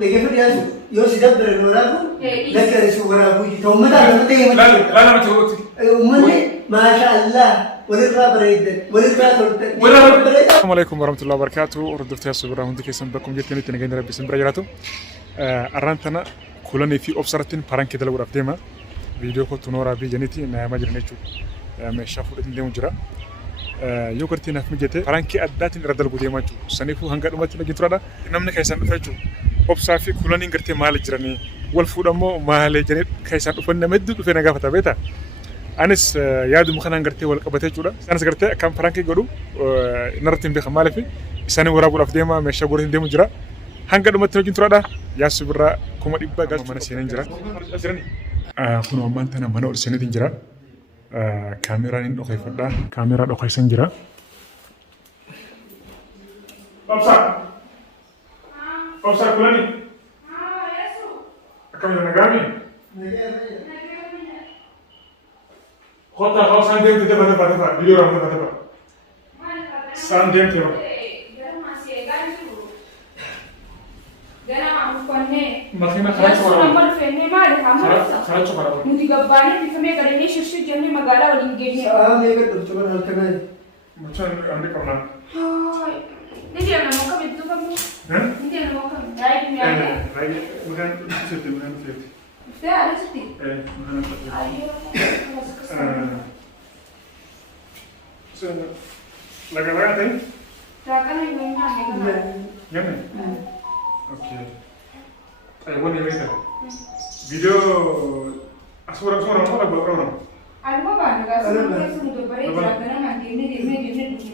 دقيقة فرياس يوسف دبر الورابو ذكر اسمه ورابو ثم لا ما تقول ما شاء الله وللرا بريد وللرا السلام عليكم ورحمة الله وبركاته وردت يا صبرا هندك اسم بكم جتني تنجين ربي اسم برجعته أرانتنا كلنا في أبصرتين باران كده لو رفتيما فيديو كنت نورا بيجنيتي نعم جرنيتشو مش شافوا إني مجرا يوكرتي نفهم جته باران كي أداتين ردل بدي ماجو سنيفو هنقر ما تلاقي ترادا نمنا كيسان فيجو أبصر كلنا نقرتي مال جرني والفودامو مال جرني كيسان أفن نمدو في نجاح تبيتا أنس يادو مخنا نقرتي والقبتة جورا أنس قرتي كم فرانكي قدو نرتين بخمالة في سنة ورا بقول أفديما مش شغورين ديم جرا هنقدر ما تلاقي ترادا يا سبرا كم إبا قال mana سنين جرا أجرني كنا أمان تنا mana سنين جرا كاميرا نين أخي فدا كاميرا أخي سنجرا أبصر كلاني كم يوم نقامي خطة خلاص سانديم تدفع فيديو رام تدفع سانديم تدفع مخينا خلاص خلاص شكرا مودي قباني بفهمي قرني شرشة جنة مقالة ولينجيني ليه قد تقول هالكلام مچان عندك problem نجي أنا موقع بدو كم نجي أنا موقع رايد مياه رايد مكان سيرتي مكان سيرتي ده على سيرتي مكان سيرتي لقى تاني راكنا يمينها يمين اوكي ايوه نيميتا فيديو اصور ما بقرا أنا ما بعرف أصلا كيف مدبرة جاتنا ما كيني ديمي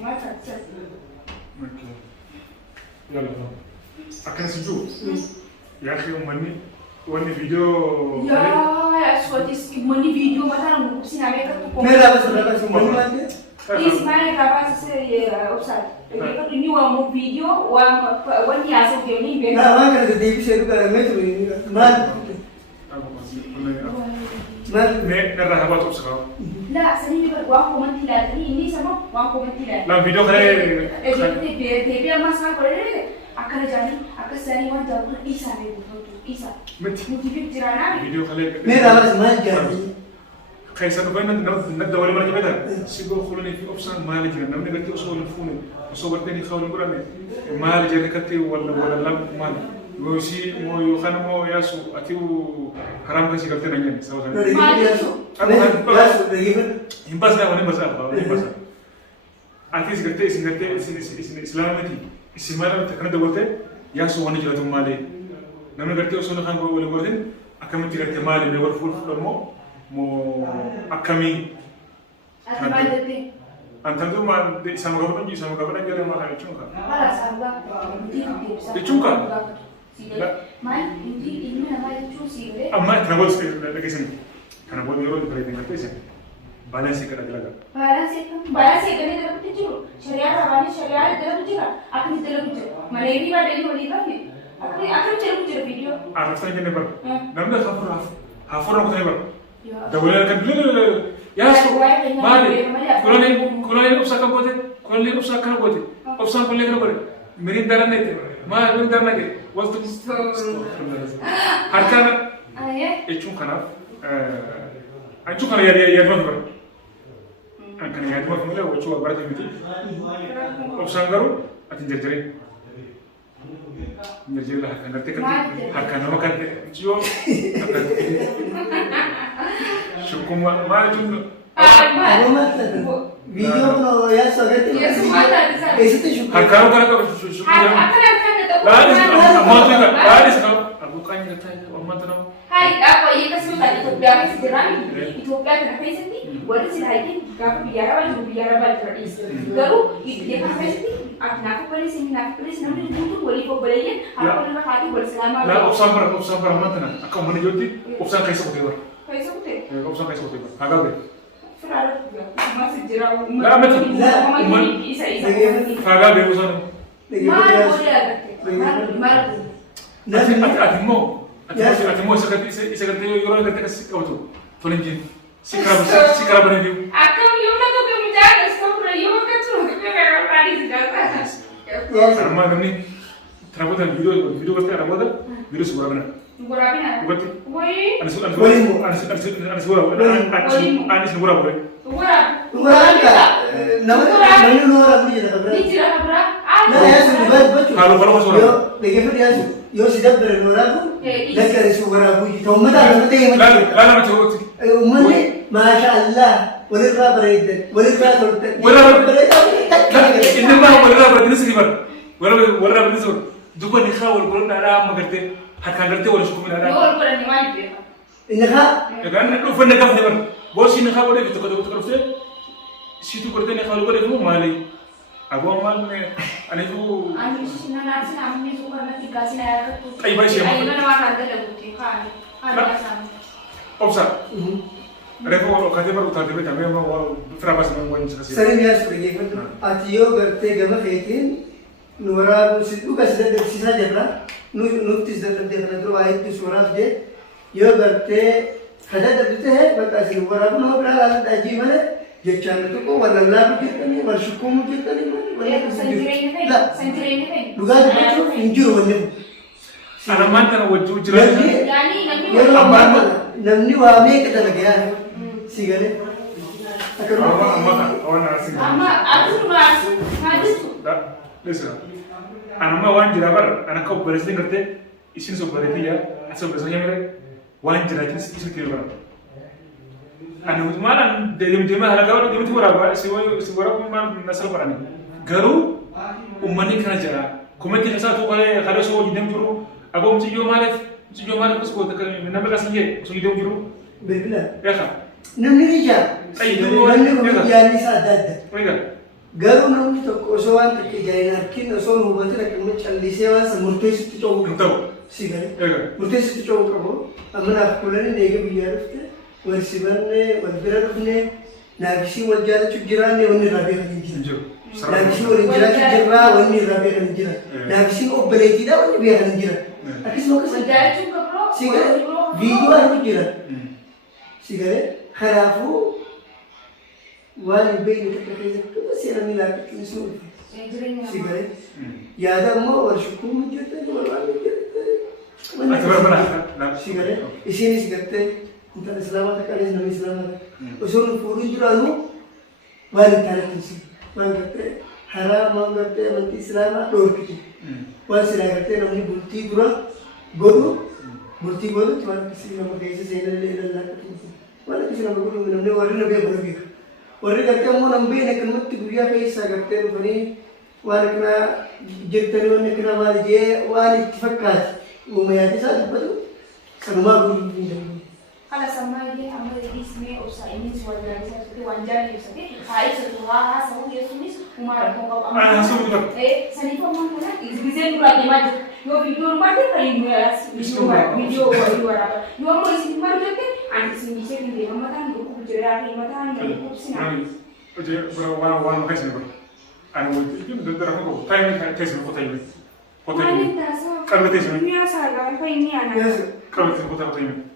ما تكسر اوكي يلا أكن سجوا يا أخي واني فيديو يا أسود مني فيديو مثلا مقصين عليك تقوم لا بس مني اسمعي رابع سير أبصر يقول إني وامو فيديو واني أسوي جميل بين لا ما كان تدي بشيء كذا ما نرى هبات أبصر لا سنين بقى واقو من تلا إني سما واقو من تلا لا فيديو خلي تبي ما سمع كله أكل جاني أكل سنين وان جابون إيسا إيسا متفق جرانا فيديو خلي لا بس ما جاني خيسان بين ندى ولا مرة كذا سيبوا خلوني في أبصر ما لجنا نمني قلتي أصول الفوني أصور تاني خاول نقولني ما لجنا كتي ولا لا ما وشي مو يخان مو ياسو أتيو حرام كسي قلتي نجني سوا ما ياسو ياسو دقيقة ينبسط ولا ينبسط أتيس قلتي إسلامتي إسماعيل تكنا دولته ياسو وانا جلتهم مالي نمني قلتي أصول خان ولا قولين أكمل تقلتي مالي من ورفول مو أكمي أنت تقول ما sama kapan aja yang makan cungka? Malah sahabat, di cungka? Main ini namanya cuci, boleh? Amma kenapa sih lagi sini? Karena buat nyuruh di perintah itu sih. Balance sih kerja lagi. Balance kan itu dapat tujuh. Syariah rabani syariah dapat tujuh kan? Aku itu dapat tujuh. Mana ini pada ini boleh kan? Aku tujuh video. Aku tanya nih ber. Namanya hafur aku tanya ber. Dawalnya kan dulu ya so mali kulani upsakan bote upsan kulle kan bote mirin daran nete ma mirin daran nete waktu harkana ecun kana ya don ber kan ya don mele wacu barata miti upsan garu atin jajare nerjil lah kan ngerti kan harkana makan cio شكو ما جن فيديو بنو يا سوغتي يا سمعت ايش شكو هكذا شكو ما تقول لا لسه أبو كان يقول وما تنام هاي أبغى يكسر تاني إثيوبيا في سيرامي إثيوبيا تنافسني ولا سيرايتين كاب بيارا بالتراديس كارو إثيوبيا تنافسني أكناف بوليس نمني نقول ولي بقولين أقول لك هاتي والسلام لا أبصر ما تنام أكمل من يوتي أبصر كيس بتدور كيس بتدور أبصر كيس بتدور هذا ما سجرا لا ما تقول هذا بيوصل ما أقول لك أتمو sekretary yoro ngate kasi kautu tolenjin sikara review akam yona to ke mujaga stopra yoma ka tu ke ka pari sigata sama gamni Terabotan video kerja terabotan video sebuah benar. Waraabina. Bukti. Wayii. Anis sebuah boleh. Waraabka namni nu waraabni jira kabra. Ni jira kabra. Na yaasu dhugaati bachu. Kalau masuk. Yoo dhaggeeffadhu yaasu yoo si dabbare nu waraabu lakkare si waraabu jita uummataa nama ta'e Lalu macam bukti. uummanni maasha Allah walirraa bareeddan walirraa toltan. Ini mah walirraa bareeddan sih bar. Walirraa bareeddan sih. Duka ni kau walirraa ada magerti. Harkan gerti walau suku mina ada. Yoo wal godhan maal beeka. Inni haa Ya kan, lu pernah kau nih bar. Bos ini kau boleh gitu kau tu situ kerja ni kau boleh tu malai. Aku amal ni, ane tu. Ani sinana amni suka na tikasi na yara tu. Ay, baik siapa? Ay na naman kanta lagu ti. Kan. Kan sama. Opsa. Repo kalau kau baru tahu dia kami mau berapa sama mau yang sekali. sari yaasu dhaggeeffadhu ati yoo gartee gama keetiin nu waraabu si dhuga si dadhabsiisaa jirra nuttis dadhabdee kana dura waa hedduu si waraabdee yoo gartee ka dadhabdite bakka isin waraabu nama biraa laala dhaajii malee jechaan tokko wallallaabu jettanii wal shukkuumu jettanii dhugaa dubbachuuf hin jiru wanni kun. Anak mantan wajju jiran. Yeroo ammaa kana namni waa meeqa dalaga yaada si galee Awan asing. Amma aku masuk. Masuk. Dah, lesa. Anak mah wan jirabar, anak kau beres ni kerja, isin so beres dia, asal beresnya mere, wan jirat isin kiri bar. Anak itu malah dia malah kau dia itu berapa? Si berapa malah nasal berani. Garu, umani kena jara. Komen kita satu kalau so jidem juru, aku mesti jual malah kus kau tekan, nama kasih je, so jidem juru. bilbila Ya kan? namni ni jaa Ay, namni kun yaadni isaa adda adda Mereka. garuu namni tokko osoo waan takka ijaan hin arkin osoo hin hubatin akkuma callisee waan san murteessitti co'uu Entah. si galee Ya kan? murteessitti co'uu qabu amma naaf kulanii eega biyyaa dhufte wal sibanne wal bira dhufne naafisii wal jaalachuuf jiraanne wanni irraa beekan hin jiran Jujur. naafisii waliin jiraachuuf jirraa wanni irraa beekan hin jiran naafisiin obboleettiidha wanni beekan hin jiran akkasuma akkasuma Menjadi cukup bro. si galee viidiyoo arguu jiran si galee kanaafuu waan hin beekne takka keessatti seenanii laaffiftiin sun si galee yaada immoo wal shukkuumu jettanii wal waan Ati berapa? si galee isiinis gartee intala islaamaa takkaanis namni islaamaa takka osoo nu fuudhuun jiraannu waan hin taalattiisi waan gartee haraa waan gartee amantii islaamaa dhoorkitu waan silaa gartee namni bultii dura godhu bultii godhutti waan akkasii nama keessa seenallee lallaaqatu waan akkasii nama godhu namni warri na beeku na beeka warri gartee immoo nam beekne akkanumatti guyyaa keessaa gartee dhufanii waan akkanaa jettanii wanni akkanaa maal jee waan itti fakkaate uumayaati isaa dubbatu kanumaa gurguruu hin danda'u. Kalau sama dia amal di sini usaha ini sewajar seperti wajar dia seperti hai setelah semua dia tulis umar mau kau amal. langsung juga. Seni pemain mana? Izin dulu lagi maju. Yo video rumah dia paling video apa? Yo mau isi rumah dia kan? Anti sini bisa di rumah kan buku berjerak di rumah kan dari kursi Nani, oke, berapa kasih nih, anu itu udah aku time kasih kota ini, kota ini. Kalau tes ini, Ini asal apa ini anak? kalau tes kota ini.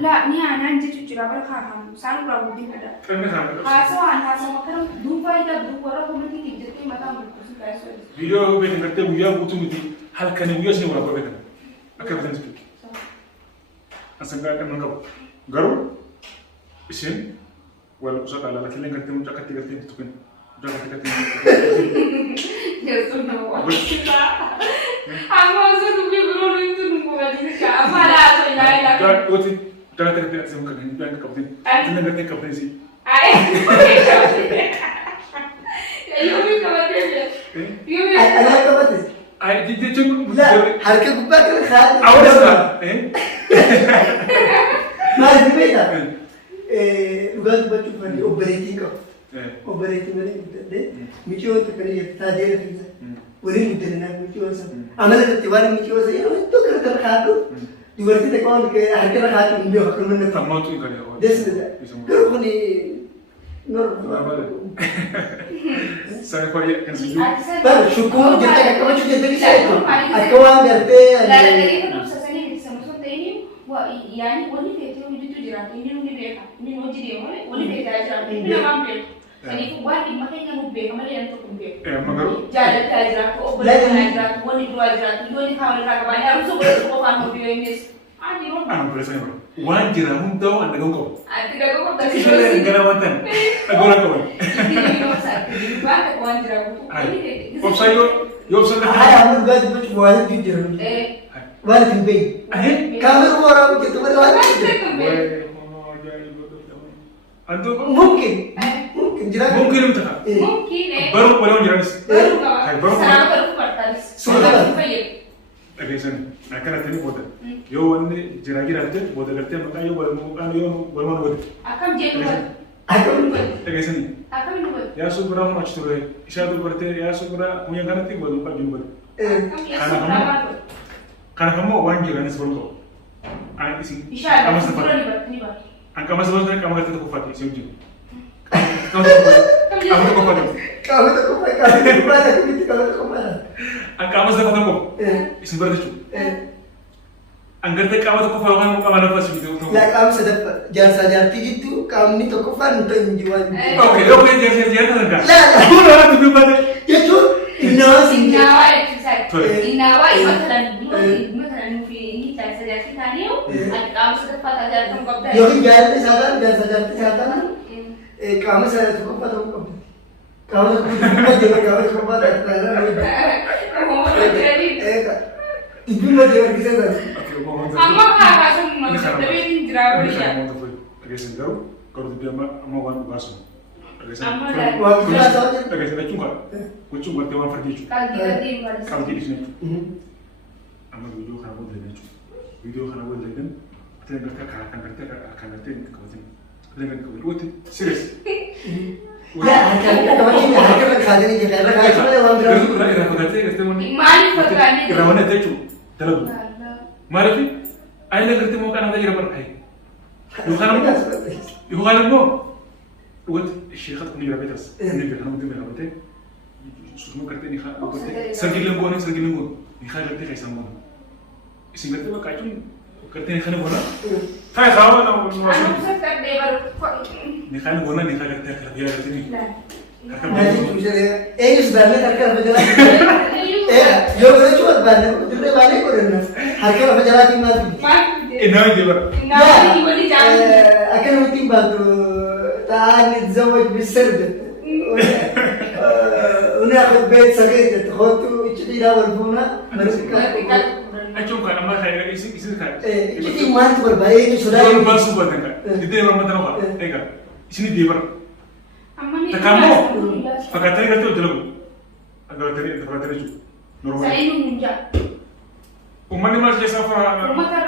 Lah, ni anak jadi cuci apa kan? Selalu berabudi ada. Kan kan. Hasil makan dua itu dua orang kemudian jadi mata berkursi kayak Video beten kerja buaya butuh mesti hal kan buaya sih berapa beten. Akan beten speak. Asal kan menangkap garu, isin, walau usah kalah lagi lagi kerja muncak kerja itu kan, muncak kerja. Ya sudah. Aku masuk dulu belum itu nunggu lagi apa ada apa yang lain. Waktu jangan terkena semua kan, jangan kapten. Jangan terkena kapten sih. Ay. Yo me acabé de. Yo me. Ada apa betul? Ay, dia cuma. Lah, harga kubah kan khas. Awalnya sudah, Maal beekta? Dhugaa dubbachuu fani obboleettii qabu. Obboleettii malee guddadhee michoo takka ni jirti taatee lafiisa. Waliin guddannaa michoo sana. Amala irratti waan michoo sana yeroo hedduu gara gara haadhu dubartii takka waan harka irra haadhu hin beeku akka manna ta'u. Tammatu ini kali. Desnidha. Garuu kuni Saya kau ya kan sejuk. Baru syukur kita kakak jadi saya. Aku orang gerti. Dari itu sesanya di sama ini wah iya ini wali bete itu jiran ini nunggu beta ini mau jadi wali bete aja ini nggak mampir Kanifu waan dhimma keenya nuuf beekama leen tokko hin beeku. Magaru. Jaalattaa jiraatu, obboleeffannaa jiraatu, wanni du'aa jiraatu, yoonni kaawwan irraa qabaanii haaromsa godhatu qofaan hojii yoo innis. Ani roon. Ana presa ni bro. Waan jira hunda'u an dhaga'u qabu. Ati dhaga'u qabda. Ishee gara wantan dhaga'u qaban. Itti yoo isaati. Waan akka waan jira guutuu. Obsa yoo obsa Hai amul gadi bacu buat jujur. Balik ke bay. Kamera orang begitu balik. Antu Mungkin jelas. mungkin mutaka. Mungkin Baru pada jiranis. Baru baru pertalis. Sudah. Dhageessan akkana ta'e booda yoo wanni jira jiraate booda gartee maqaa yoo wal muqaan yoo wal mana wadi Akkam jedhu Aku dhageessanii akkam nu godhu. yaa subra mu achi ture ishaa dubartee yaa subra guyyaa kanatti wal muqaa jiru bada kanaaf ammoo waan jiraanis baro qabu an isin qaama safar an qaama safar kan qaama gartee tokko faate isin wajjin qaama tokko faate kamu tak kau pakai mana kita kalau tak kau mana. an qaama safar tokko isin bira jechuudha an gartee qaama tokko faate waan qaama lafa isin jiru Ya kamu sedap jasa jati itu kamu ni tak kau fan tak menjual. oke oke jangan kan Lah, lah. udah orang tuh pada Itu inawa sih. Inawa itu saya. Sorry. Inawa masalah nufi ini jasa jati tadi ada kamu sudah patah jatuh kau Yo jalan sana jasa jati sana. Kamu saya tak kau patah kau. Kamu tak kau jangan kamu tak kau patah sana. Kamu jadi. Ibu mau jangan kita sana. oke mau Amma kah semua tapi ini jerawat ya. Dhageessan garuu garuu dubbii amma waan dhugaasu. Amma dah. Waktu asal. Dhageessan jechuun kan gochuun wantee waan fardi jechuudha. Kaldi Qabdii dhifne amma viidiyoo kana booda deemaa jechuudha. Viidiyoo kana booda deemaa ta'e gartee kan gartee hin qabatin. Illee kan qabatin wanti serious. Ya, kamu ini harga kali ini kita harga cuma yang Garuu berapa? irraa fagaatee gartee wanni Maaliif fakkaanne? irraa wanni ta'e jechuudha. Dalagu. Maaliif aina gartee moo kana jira bara ta'e. Yookaan immoo dhugaatti sheekata kun jira beekas. Inni beekamu dhimma qabatee suuruma gartee ni haa sargileen goone ni haa gartee keessan goone. Isin gartee bakka jechuun gartee ni kana goona. Taa'e saawwa nama Anu sekedar baru. ni haa goona ni haa gartee akka biyya gartee ni. Nanti bisa ini sebenarnya harga apa jalan? Yo boleh cuma banyak, udah banyak udah. Harga apa jalan di mana? Inaa itti bara. Nah, ini jangan. Akan mungkin bantu tahan الزواج بالسرد. وناخذ بيت صغير تخوتو يشتري والبونا مرسكا. Acuun kan amma kaayee isin kan. Itu mana tu berbahaya sudah. Kalau basu buat kan. Itu yang mana tahu kan? Ega. Sini dia ber. Takamu. Fakatnya kan tu jalan. Agak teri itu. Normal. Saya ini munja. Umman ni masih safa. Mata.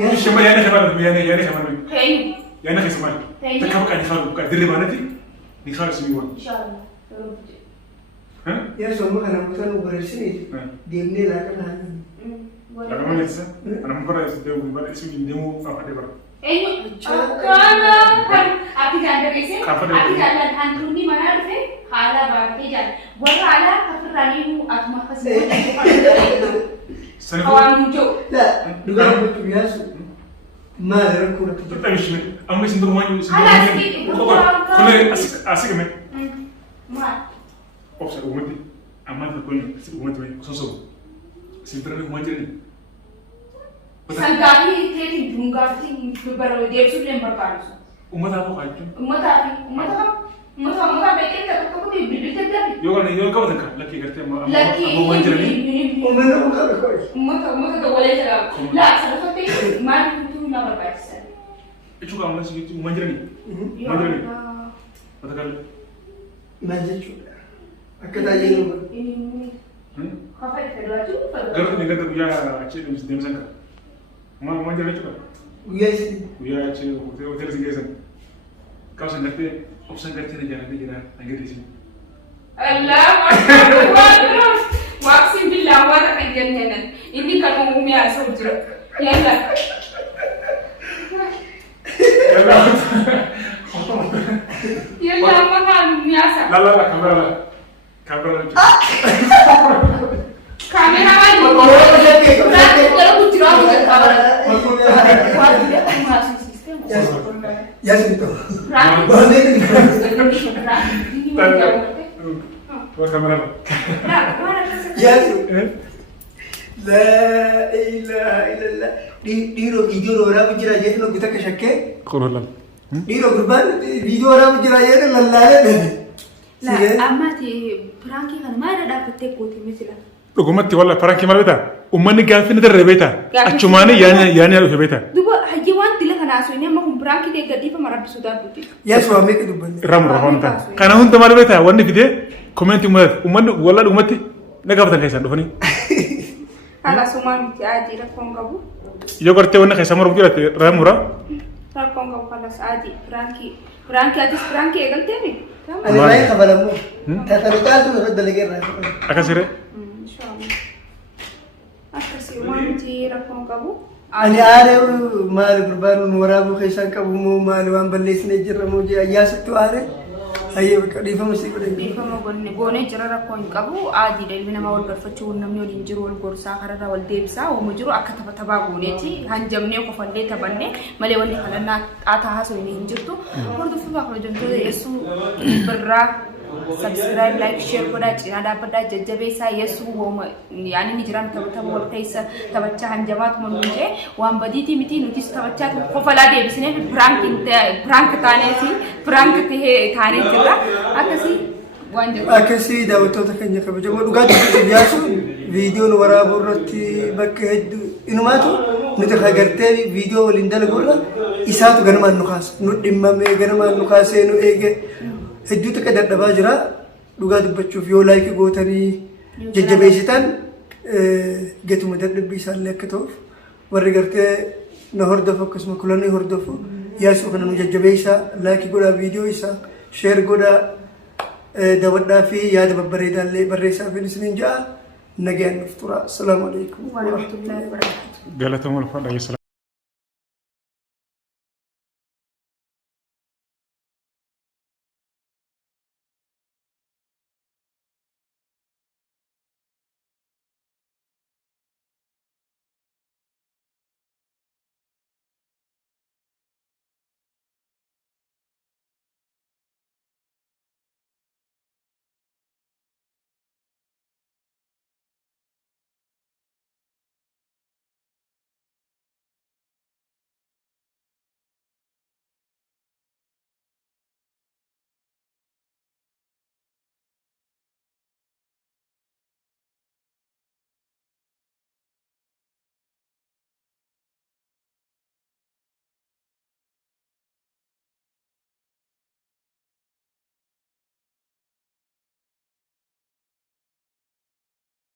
Ya. Siapa yang nak kabar? Yang nak kabar? Kayu. Yang nak kabar? Takam kan dikhalu. Kan diri mana ti? Dikhalu sini wan. Insyaallah. Hah? Ya semua kan bukan uber sini. Dia ni lah kan. Anak mana sih? Anak mana sih? Dia bukan isu ini demo apa dia ber? Aku jangan kasi. Aku jangan hantu ni mana ada sih? Hala bagai jangan. Buat hala aku rani mu aku makasih. Kawan muncul. Lah, juga betul biasa. Mana aku nak Tapi isu, amma isu bermain isu. Hala sikit. Kalau asik kan? Mat. Opsa umat ni, aman tak kau ni, umat ni, sosok. Sebenarnya umat ni. Sangkali kita dunga sih baru dia sudah berparu. Umat apa kau itu? Umat betul tak kau tu bibir tak? Yo kau tak kan? Laki kerja ama Laki. ni. Umur bukan kau. Umat tak boleh cakap. Lah, salah satu mana tu nak berparu. Itu kau mana sih itu umat ni? Umat ni. Apa kali? Imagine juga. Aku tanya lu. Ini. Kau faham kedua tu? Garut ni kata buaya cik ni dem sangka. Umat ni juga. Iya sih. Buaya cik hotel sini kesan. Kau sangkate opsi kerja ni jangan dia lagi di sini. Allah, waduh. Maksim billah wala kajian. Ini kan umumnya asal jeruk. Ya lah. Ya lah, makan biasa. Lah, kamera. Kamera mana? Kalau kucing aku tak tahu. Waduh, dia masuk sistem. Ya sih betul. Rapi. Bahasa ini. كاميرا ياسو لا إله إلا الله ديرو فيديو ورا بجرا جيتنا قلت لك شكّي قول الله ديرو قربان فيديو ورا بجرا جيتنا لا لا أماتي برانكي كان ما أنا دافع تكوتي مثلا dhugumatti walla parankii maal beektaa ummanni gaaffii ni darre beektaa achumaanii yaani dhufe beektaa duba hajji waan dila kana asooyne amma kun birankii ta'e gadhiifa marabbisu daabbuti yaasu waa meeqa dubbanne irraa mura waan ta'an kana hunda maal beektaa wanni fidee koomeentii ummanni walla dhugumatti na gaafatan keessaan dhufanii haala sumaan miti adii rakkoon qabu yoo gartee wanna keessaa mura jiraate irraa mura rakkoon qabu halas adii birankii atis birankii eegaltee mi ani baay'ee kabalamu tatarukaaltu irra dalageerraa akkasiree akkasii waan miti rakkoon qabu ani aaree maal gurbaan waraabuu keessaan qabu moo maal waan balleessinee jirra moo jee ayyaasattu aaree hayyee bakka dhiifama sii godhe dhiifama goonee jira rakkoo hin qabu aadiidha ilmi namaa wal galfachuu namni waliin jiru wal gorsaa kararraa wal deebisaa oomu jiru akka taphatabaa gooneeti hanjamnee qofallee taphannee malee wanni kalannaa xaataa haasoo hin jirtu hordofuu hojjettoota yeessuu birraa subscribe like share godha cina dhaabbadhaa jajjabeessaa yeessuu hooma yaani ni jiran taphatama wal keessa taphachaa hanjamaatu manumjee waan badiitii miti nutis taphachaa qofalaa deebisnee prank taaneeti prank taanee jirra akkasii waan jedhu akkasii daawwattoota keenya kabajamoo dhugaatii biyyaatu viidiyoon waraabuu irratti bakka hedduu inumaatu nuti agartee viidiyoo waliin dalagurra isaatu ganamaan nu kaasa nu dhimmamee ganamaan nu kaasee nu eege hedduu takka dadhabaa jira dhugaa dubbachuuf yoo laayikii gootanii jajjabeessitan gatuma dadhabbii isaallee akka ta'uuf warri gartee na hordofu akkasuma kulanii hordofu yaasuu kana nu jajjabeessaa laayikii godhaa viidiyoo isaa sheer godhaa daawwadhaa fi yaada babbareedaallee barreessaa fi isiniin ja'a nagayaan nuuf tura. Assalaamu alaikum. Wa rahmatullahi wa barakatuh. Galatoomuu ulfaadha.